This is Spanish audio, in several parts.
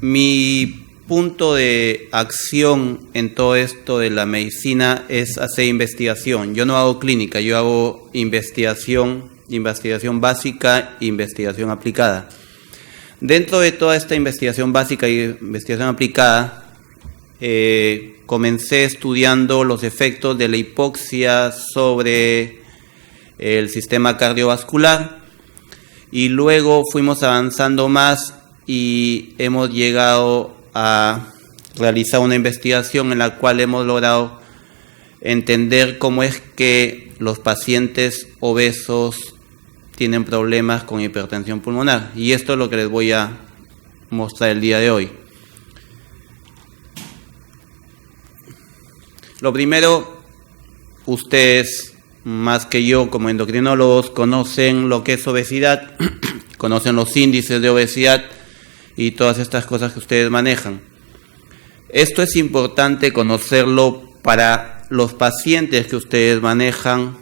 Mi punto de acción en todo esto de la medicina es hacer investigación. Yo no hago clínica, yo hago investigación básica e investigación aplicada. Dentro de toda esta investigación básica y investigación aplicada, comencé estudiando los efectos de la hipoxia sobre el sistema cardiovascular y luego fuimos avanzando más y hemos llegado a realizar una investigación en la cual hemos logrado entender cómo es que los pacientes obesos tienen problemas con hipertensión pulmonar. Y esto es lo que les voy a mostrar el día de hoy. Lo primero, ustedes, más que yo como endocrinólogos, conocen lo que es obesidad, conocen los índices de obesidad y todas estas cosas que ustedes manejan. Esto es importante conocerlo para los pacientes que ustedes manejan,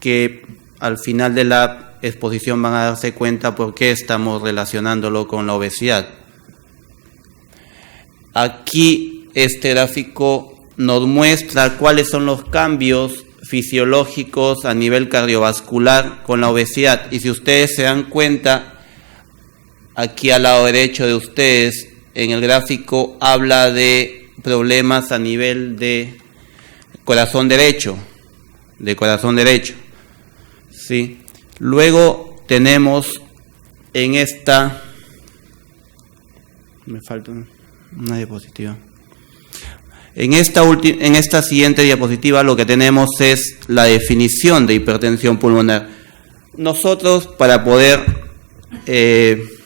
que al final de la exposición van a darse cuenta por qué estamos relacionándolo con la obesidad. Aquí este gráfico nos muestra cuáles son los cambios fisiológicos a nivel cardiovascular con la obesidad. Y si ustedes se dan cuenta, aquí al lado derecho de ustedes, en el gráfico habla de problemas a nivel de corazón derecho, ¿sí? Luego tenemos en esta, me falta una diapositiva. En esta siguiente diapositiva lo que tenemos es la definición de hipertensión pulmonar. Nosotros, para poder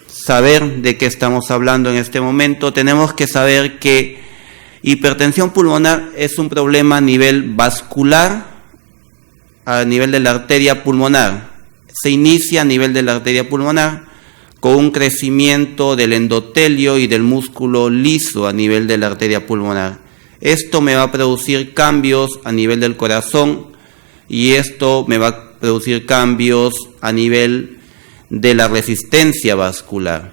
saber de qué estamos hablando en este momento, tenemos que saber que hipertensión pulmonar es un problema a nivel vascular, a nivel de la arteria pulmonar. Se inicia a nivel de la arteria pulmonar con un crecimiento del endotelio y del músculo liso a nivel de la arteria pulmonar. Esto me va a producir cambios a nivel del corazón y esto me va a producir cambios a nivel de la resistencia vascular.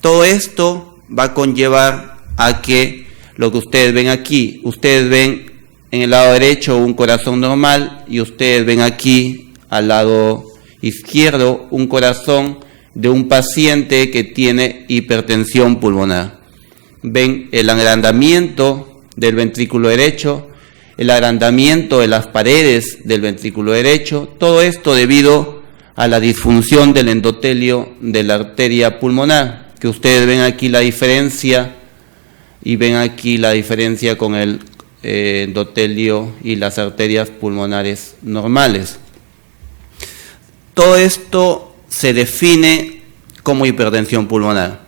Todo esto va a conllevar a que lo que ustedes ven aquí, ustedes ven en el lado derecho un corazón normal y ustedes ven aquí al lado izquierdo un corazón de un paciente que tiene hipertensión pulmonar. Ven el agrandamiento del ventrículo derecho, el agrandamiento de las paredes del ventrículo derecho, todo esto debido a la disfunción del endotelio de la arteria pulmonar, que ustedes ven aquí la diferencia y ven aquí la diferencia con el endotelio y las arterias pulmonares normales. Todo esto se define como hipertensión pulmonar.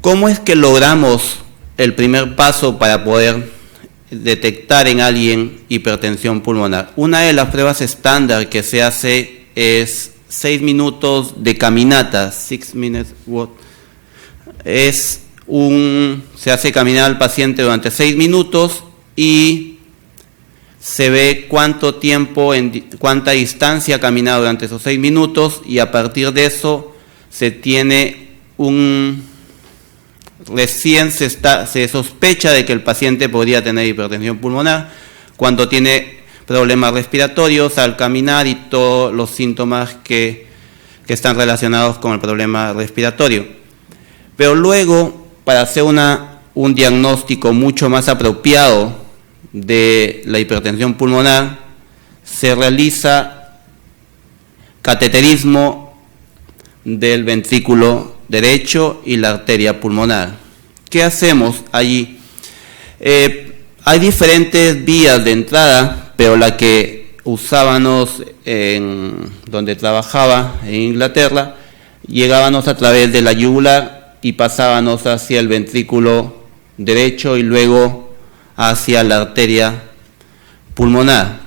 ¿Cómo es que logramos el primer paso para poder detectar en alguien hipertensión pulmonar? Una de las pruebas estándar que se hace es 6 minutos de caminata, 6 minutes walk. Se hace caminar al paciente durante 6 minutos y se ve cuánto tiempo, cuánta distancia ha caminado durante esos 6 minutos y a partir de eso se tiene recién se sospecha de que el paciente podría tener hipertensión pulmonar cuando tiene problemas respiratorios al caminar y todos los síntomas que están relacionados con el problema respiratorio. Pero luego, para hacer un diagnóstico mucho más apropiado de la hipertensión pulmonar, se realiza cateterismo del ventrículo derecho y la arteria pulmonar. ¿Qué hacemos allí? Hay diferentes vías de entrada, pero la que usábamos donde trabajaba en Inglaterra, llegábamos a través de la yugular y pasábamos hacia el ventrículo derecho y luego hacia la arteria pulmonar.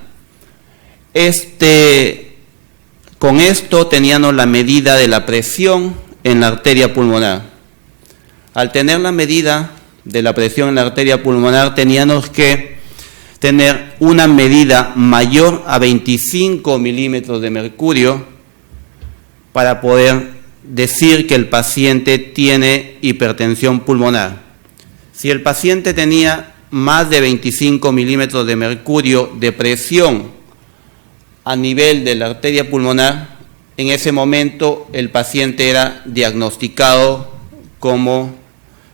Con esto teníamos la medida de la presión en la arteria pulmonar. Al tener la medida de la presión en la arteria pulmonar, teníamos que tener una medida mayor a 25 milímetros de mercurio para poder decir que el paciente tiene hipertensión pulmonar. Si el paciente tenía más de 25 milímetros de mercurio de presión a nivel de la arteria pulmonar, en ese momento el paciente era diagnosticado como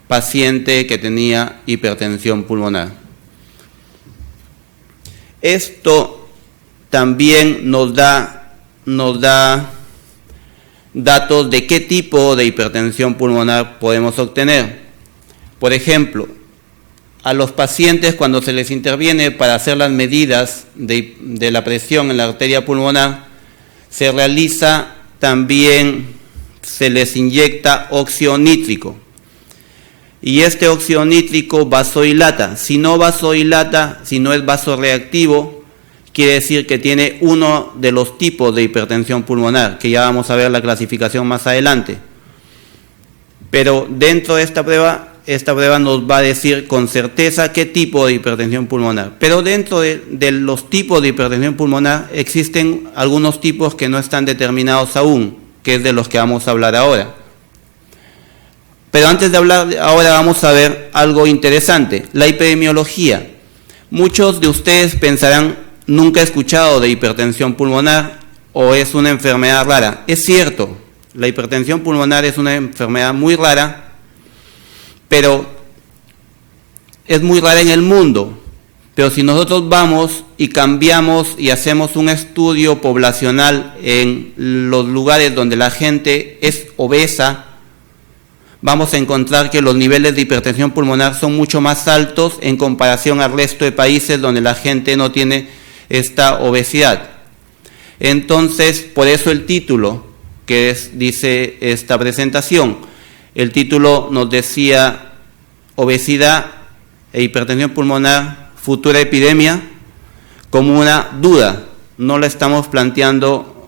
paciente que tenía hipertensión pulmonar. Esto también nos da datos de qué tipo de hipertensión pulmonar podemos obtener. Por ejemplo, a los pacientes cuando se les interviene para hacer las medidas de la presión en la arteria pulmonar, se realiza también, se les inyecta óxido nítrico. Y este óxido nítrico vasodilata. Si no vasodilata, si no es vasoreactivo, quiere decir que tiene uno de los tipos de hipertensión pulmonar, que ya vamos a ver la clasificación más adelante. Pero dentro de esta prueba nos va a decir con certeza qué tipo de hipertensión pulmonar. Pero dentro de los tipos de hipertensión pulmonar existen algunos tipos que no están determinados aún, que es de los que vamos a hablar ahora. Pero antes de hablar ahora vamos a ver algo interesante, la epidemiología. Muchos de ustedes pensarán, nunca he escuchado de hipertensión pulmonar o es una enfermedad rara. Es cierto, la hipertensión pulmonar es una enfermedad muy rara, pero es muy rara en el mundo. Pero si nosotros vamos y cambiamos y hacemos un estudio poblacional en los lugares donde la gente es obesa, vamos a encontrar que los niveles de hipertensión pulmonar son mucho más altos en comparación al resto de países donde la gente no tiene esta obesidad. Entonces, por eso el título dice esta presentación, el título nos decía obesidad e hipertensión pulmonar, futura epidemia, como una duda. No la estamos planteando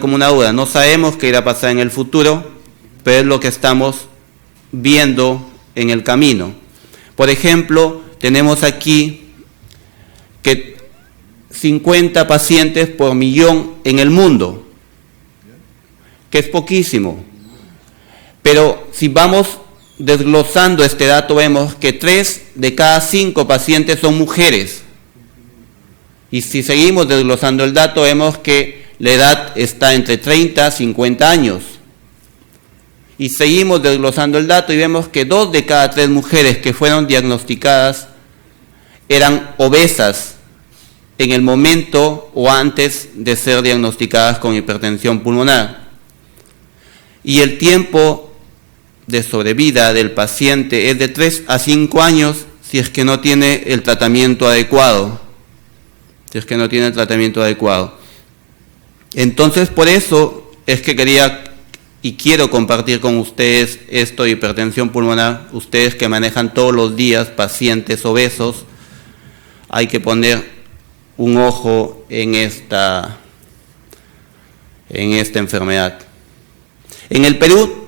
como una duda. No sabemos qué irá a pasar en el futuro, pero es lo que estamos viendo en el camino. Por ejemplo, tenemos aquí que 50 pacientes por millón en el mundo, que es poquísimo. Pero si vamos desglosando este dato, vemos que 3 de cada 5 pacientes son mujeres. Y si seguimos desglosando el dato, vemos que la edad está entre 30 y 50 años. Y seguimos desglosando el dato y vemos que 2 de cada 3 mujeres que fueron diagnosticadas eran obesas en el momento o antes de ser diagnosticadas con hipertensión pulmonar. Y el tiempo de sobrevida del paciente es de 3 a 5 años si es que no tiene el tratamiento adecuado. Entonces, por eso es que quería y quiero compartir con ustedes esto de hipertensión pulmonar. Ustedes que manejan todos los días pacientes obesos, hay que poner un ojo en esta enfermedad. En el Perú,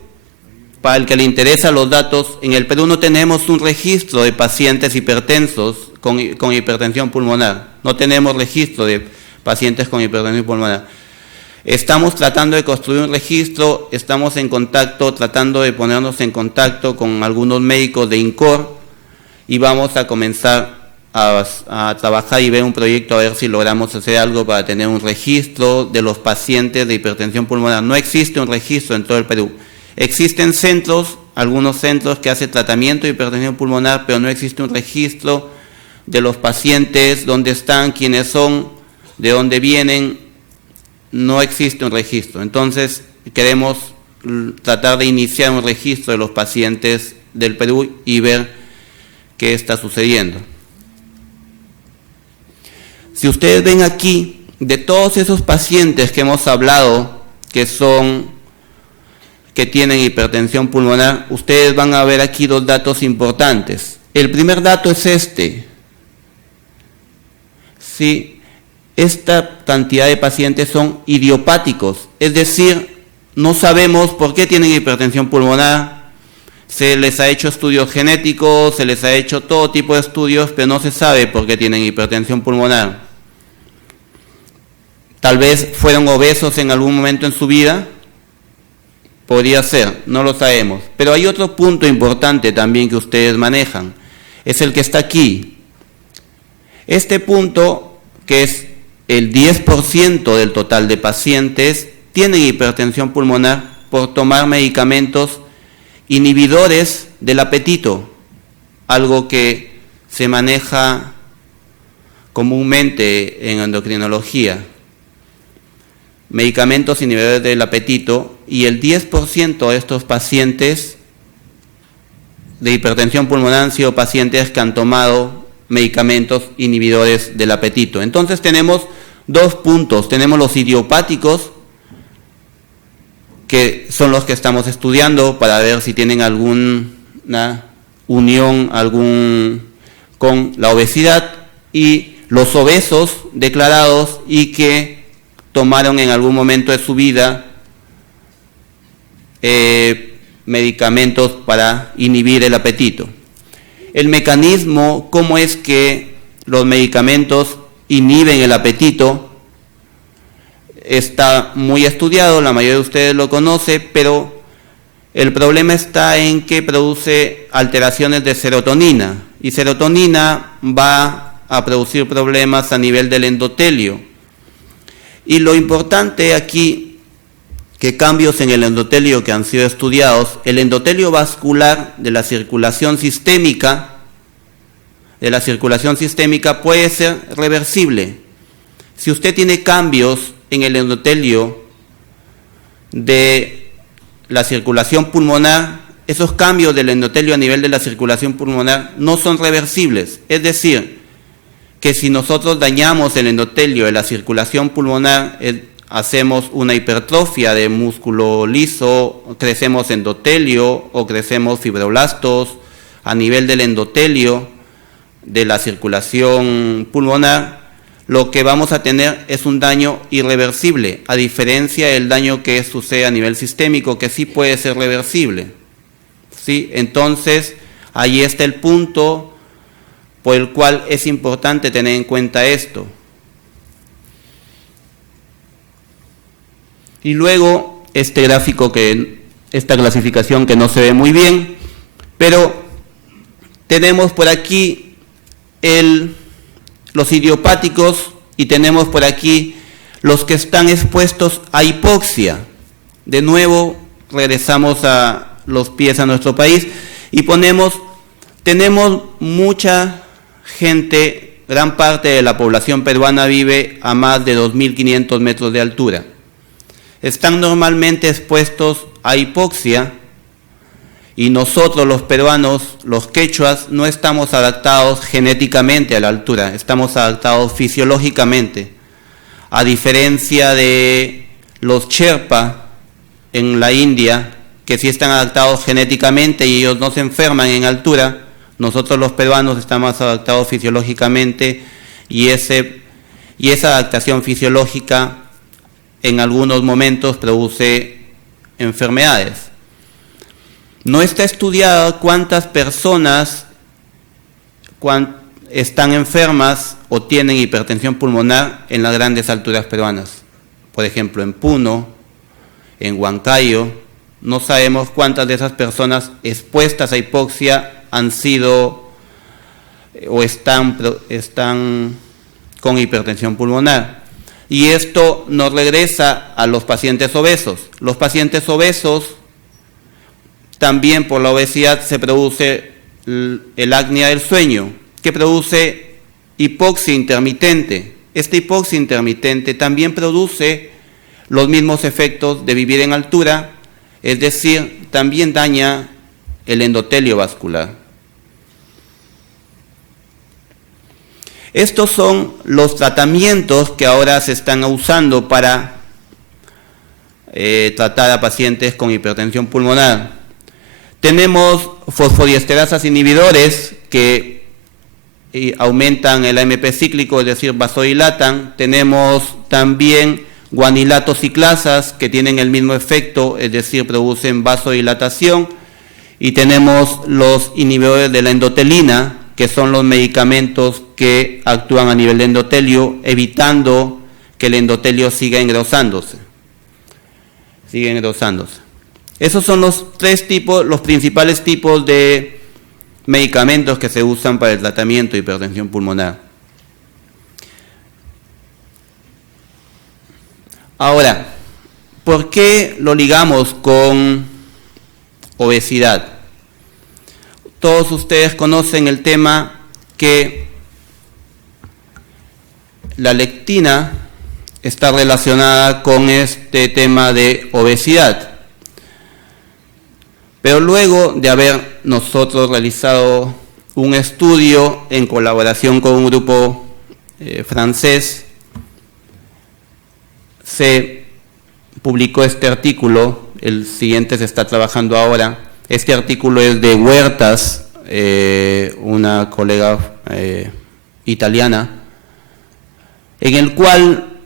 para el que le interesan los datos, en el Perú no tenemos un registro de pacientes hipertensos con hipertensión pulmonar. No tenemos registro de pacientes con hipertensión pulmonar. Estamos tratando de construir un registro, estamos en contacto, tratando de ponernos en contacto con algunos médicos de INCOR y vamos a comenzar a trabajar y ver un proyecto a ver si logramos hacer algo para tener un registro de los pacientes de hipertensión pulmonar. No existe un registro en todo el Perú. Existen centros, algunos centros que hacen tratamiento de hipertensión pulmonar, pero no existe un registro de los pacientes, dónde están, quiénes son, de dónde vienen. No existe un registro. Entonces, queremos tratar de iniciar un registro de los pacientes del Perú y ver qué está sucediendo. Si ustedes ven aquí, de todos esos pacientes que hemos hablado, que tienen hipertensión pulmonar, ustedes van a ver aquí 2 datos importantes. El primer dato es este. Sí. Esta cantidad de pacientes son idiopáticos, es decir, no sabemos por qué tienen hipertensión pulmonar, se les ha hecho estudios genéticos, se les ha hecho todo tipo de estudios, pero no se sabe por qué tienen hipertensión pulmonar. Tal vez fueron obesos en algún momento en su vida, Podría ser, no lo sabemos. Pero hay otro punto importante también que ustedes manejan. Es el que está aquí. Este punto, que es el 10% del total de pacientes, tienen hipertensión pulmonar por tomar medicamentos inhibidores del apetito, algo que se maneja comúnmente en endocrinología. Medicamentos inhibidores del apetito, y el 10% de estos pacientes de hipertensión pulmonar han sido pacientes que han tomado medicamentos inhibidores del apetito. Entonces tenemos dos puntos, tenemos los idiopáticos, que son los que estamos estudiando para ver si tienen alguna unión con la obesidad, y los obesos declarados y que tomaron en algún momento de su vida medicamentos para inhibir el apetito. El mecanismo, cómo es que los medicamentos inhiben el apetito, está muy estudiado, la mayoría de ustedes lo conoce, pero el problema está en que produce alteraciones de serotonina, y serotonina va a producir problemas a nivel del endotelio. Y lo importante aquí, que cambios en el endotelio que han sido estudiados, el endotelio vascular de la circulación sistémica puede ser reversible. Si usted tiene cambios en el endotelio de la circulación pulmonar, esos cambios del endotelio a nivel de la circulación pulmonar no son reversibles. Es decir, que si nosotros dañamos el endotelio de la circulación pulmonar, hacemos una hipertrofia de músculo liso, crecemos endotelio o crecemos fibroblastos a nivel del endotelio de la circulación pulmonar, lo que vamos a tener es un daño irreversible, a diferencia del daño que sucede a nivel sistémico, que sí puede ser reversible. ¿Sí? Entonces, ahí está el punto por el cual es importante tener en cuenta esto. Y luego, este gráfico, esta clasificación que no se ve muy bien, pero tenemos por aquí los idiopáticos y tenemos por aquí los que están expuestos a hipoxia. De nuevo, regresamos a los pies a nuestro país y tenemos mucha gente, gran parte de la población peruana vive a más de 2.500 metros de altura. Están normalmente expuestos a hipoxia, y nosotros los peruanos, los quechuas, no estamos adaptados genéticamente a la altura, estamos adaptados fisiológicamente, a diferencia de los Sherpa en la India, que sí están adaptados genéticamente y ellos no se enferman en altura. Nosotros los peruanos estamos adaptados fisiológicamente, y esa adaptación fisiológica en algunos momentos produce enfermedades. No está estudiado cuántas personas están enfermas o tienen hipertensión pulmonar en las grandes alturas peruanas. Por ejemplo, en Puno, en Huancayo, no sabemos cuántas de esas personas expuestas a hipoxia han sido o están con hipertensión pulmonar. Y esto nos regresa a los pacientes obesos. Los pacientes obesos, también por la obesidad se produce el apnea del sueño, que produce hipoxia intermitente. Esta hipoxia intermitente también produce los mismos efectos de vivir en altura, es decir, también daña el endotelio vascular. Estos son los tratamientos que ahora se están usando para tratar a pacientes con hipertensión pulmonar. Tenemos fosfodiesterasas inhibidores que aumentan el AMP cíclico, es decir, vasodilatan. Tenemos también guanilatos ciclasas que tienen el mismo efecto, es decir, producen vasodilatación. Y tenemos los inhibidores de la endotelina, que son los medicamentos que actúan a nivel de endotelio, evitando que el endotelio siga engrosándose. Esos son los principales tipos de medicamentos que se usan para el tratamiento de hipertensión pulmonar. Ahora, ¿por qué lo ligamos con obesidad? Todos ustedes conocen el tema que la lectina está relacionada con este tema de obesidad. Pero luego de haber nosotros realizado un estudio en colaboración con un grupo francés, se publicó este artículo, el siguiente se está trabajando ahora. Este artículo es de Huertas, una colega italiana, en el cual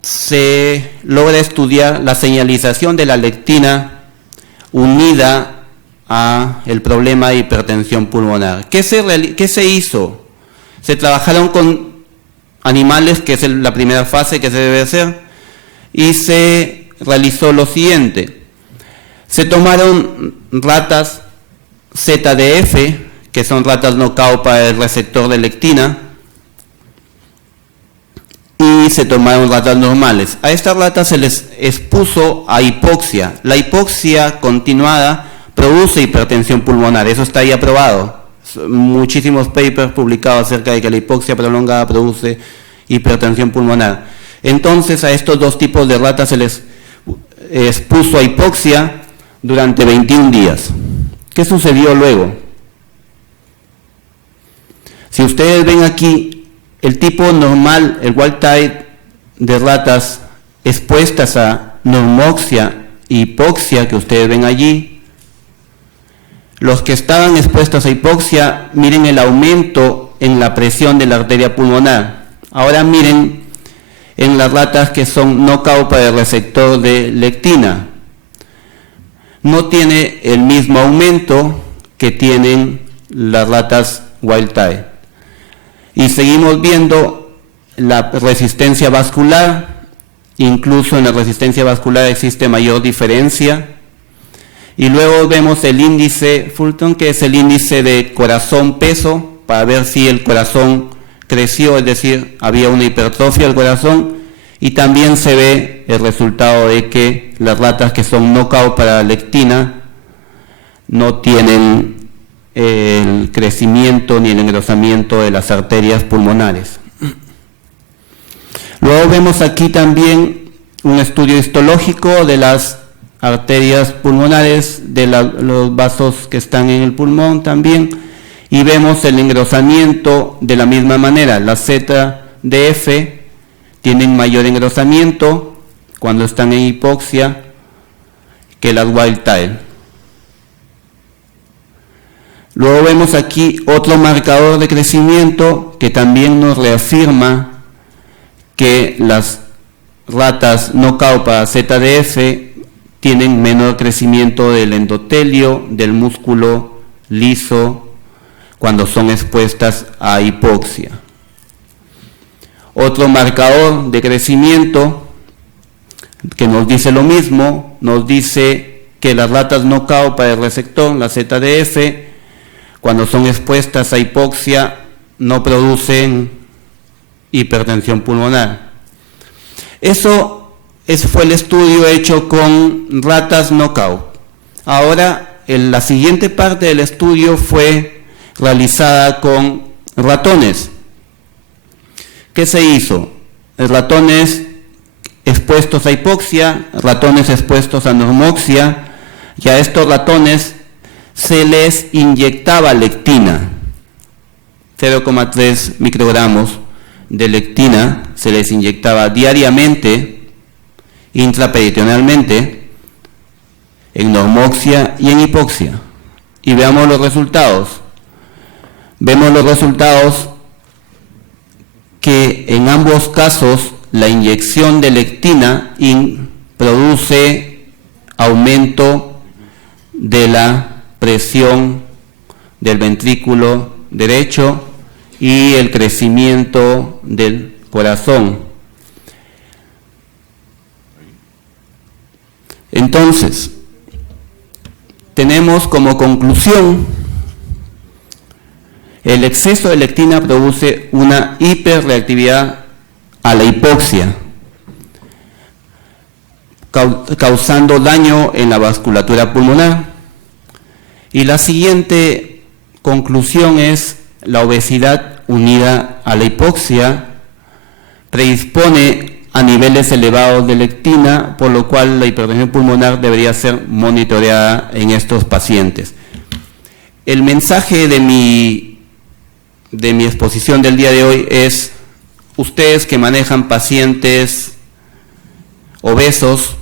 se logra estudiar la señalización de la lectina unida a el problema de hipertensión pulmonar. ¿Qué se hizo? Se trabajaron con animales, que es la primera fase que se debe hacer, y se realizó lo siguiente. Se tomaron ratas ZDF, que son ratas knockout para el receptor de lectina, y se tomaron ratas normales. A estas ratas se les expuso a hipoxia. La hipoxia continuada produce hipertensión pulmonar, eso está ahí aprobado. Muchísimos papers publicados acerca de que la hipoxia prolongada produce hipertensión pulmonar. Entonces a estos dos tipos de ratas se les expuso a hipoxia durante 21 días. ¿Qué sucedió luego? Si ustedes ven aquí, el tipo normal, el wild type de ratas expuestas a normoxia y hipoxia que ustedes ven allí, los que estaban expuestos a hipoxia, miren el aumento en la presión de la arteria pulmonar. Ahora miren en las ratas que son knockout para el receptor de lectina. No tiene el mismo aumento que tienen las ratas wild type. Y seguimos viendo la resistencia vascular, incluso en la resistencia vascular existe mayor diferencia. Y luego vemos el índice Fulton, que es el índice de corazón-peso, para ver si el corazón creció, es decir, había una hipertrofia del corazón. Y también se ve el resultado de que las ratas que son knockout para lectina no tienen el crecimiento ni el engrosamiento de las arterias pulmonares. Luego vemos aquí también un estudio histológico de las arterias pulmonares, de los vasos que están en el pulmón también, y vemos el engrosamiento de la misma manera. Las ZDF tienen mayor engrosamiento cuando están en hipoxia que las wild type. Luego vemos aquí otro marcador de crecimiento que también nos reafirma que las ratas knockout para ZDF tienen menor crecimiento del endotelio, del músculo liso, cuando son expuestas a hipoxia. Otro marcador de crecimiento que nos dice lo mismo, nos dice que las ratas knockout para el receptor, la ZDF, cuando son expuestas a hipoxia, no producen hipertensión pulmonar. Eso fue el estudio hecho con ratas knockout. Ahora, la siguiente parte del estudio fue realizada con ratones. ¿Qué se hizo? Ratones expuestos a hipoxia, ratones expuestos a normoxia, y a estos ratones se les inyectaba lectina, 0,3 microgramos de lectina se les inyectaba diariamente, intraperitonealmente, en normoxia y en hipoxia. Y veamos los resultados. Vemos los resultados que en ambos casos la inyección de lectina produce aumento de la presión del ventrículo derecho y el crecimiento del corazón. Entonces, tenemos como conclusión: el exceso de lectina produce una hiperreactividad a la hipoxia, causando daño en la vasculatura pulmonar. Y la siguiente conclusión es: la obesidad unida a la hipoxia predispone a niveles elevados de lectina, por lo cual la hipertensión pulmonar debería ser monitoreada en estos pacientes. El mensaje de mi exposición del día de hoy es: ustedes que manejan pacientes obesos,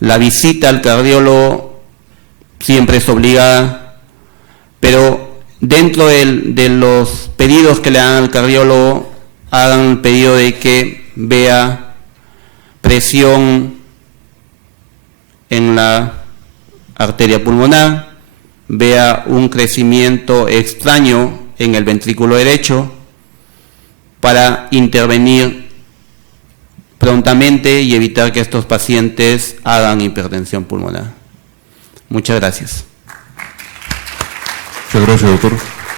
la visita al cardiólogo siempre es obligada, pero dentro de los pedidos que le hagan al cardiólogo, hagan el pedido de que vea presión en la arteria pulmonar, vea un crecimiento extraño en el ventrículo derecho, para intervenir prontamente y evitar que estos pacientes hagan hipertensión pulmonar. Muchas gracias. Muchas gracias, doctor.